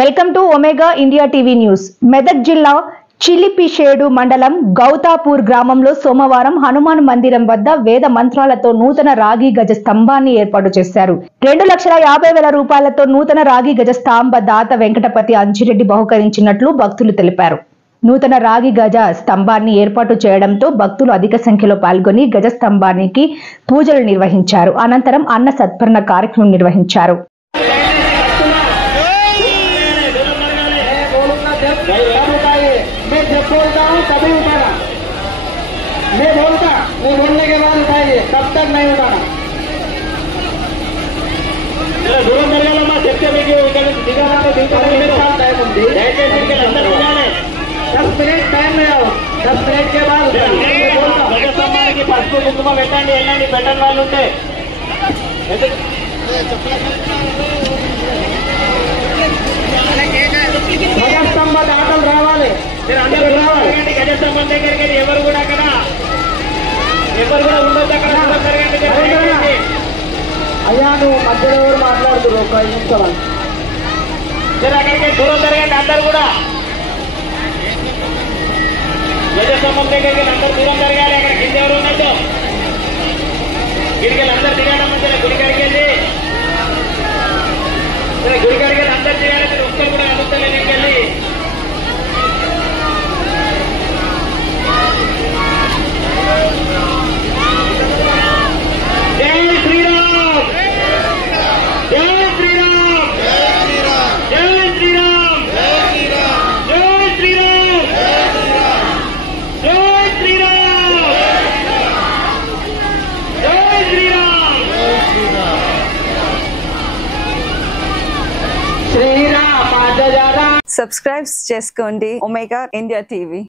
Welcome to omega India TV news. Medak జిల్లా చిలిపిషేడు మండలం గౌతాపూర్ గ్రామంలో సోమవారం హనుమాన్ మందిరం వద్ద వేద మంత్రాలతో నూతన రాగి గజ స్తంభాన్ని ఏర్పాటు చేశారు. 2,50,000 రూపాయలతో నూతన రాగి గజ స్తంభ దాత వెంకటపతి అంజిరెడ్డి బహుకరించినట్లు భక్తులు తెలిపారు. నూతన రాగి గజ స్తంభాన్ని ఏర్పాటు చేయడంతో భక్తులు అధిక సంఖ్యలో పాల్గొని గజ స్తంభానికి పూజలు నిర్వహించారు. అనంతరం అన్న సత్పరణ కార్యక్రమం నిర్వహించారు. मैं बोलता हूँ तभी उठाना, मैं बोलने के बाद उठाइए, तब तक नहीं उठाना. दूर जరగాలమ్మా చెప్తే మీకు ఇక్కడ దిగాలంటే దయచేసి 10 मिनट टाइम में आओ. 10 मिनट के बाद గజస్తంభానికి పసుపు కుంకుమ పెట్టండి. వెళ్ళండి పెట్టని వాళ్ళు ఉంటే గజస్తంభ దాతలు రావాలి. అందరూ రావాలి. గజస్తంభం దగ్గరికి ఎవరు కూడా ఉండొద్దు. అక్కడ అయ్యా నువ్వు మధ్యలో ఎవరు మాట్లాడుతున్నారు? ఒక 5 నిమిషాలు సరే అక్కడికి దూరం జరగండి. అందరు కూడా గజస్తంభం దగ్గరికి అందరూ దూరం జరగాలి. అక్కడ కింద ఎవరు ఉన్నట్టు గిడికి అందరు దిగడం మంచిగా గుడి కాడికి వెళ్ళి గుడి కాడికి వెళ్ళి అందరు దిగాలి. ఒక్కరు కూడా అందుతలేదు. వెళ్ళి సబ్స్క్రైబ్ చేసుకోండి ఒమేగా ఇండియా టీవీ.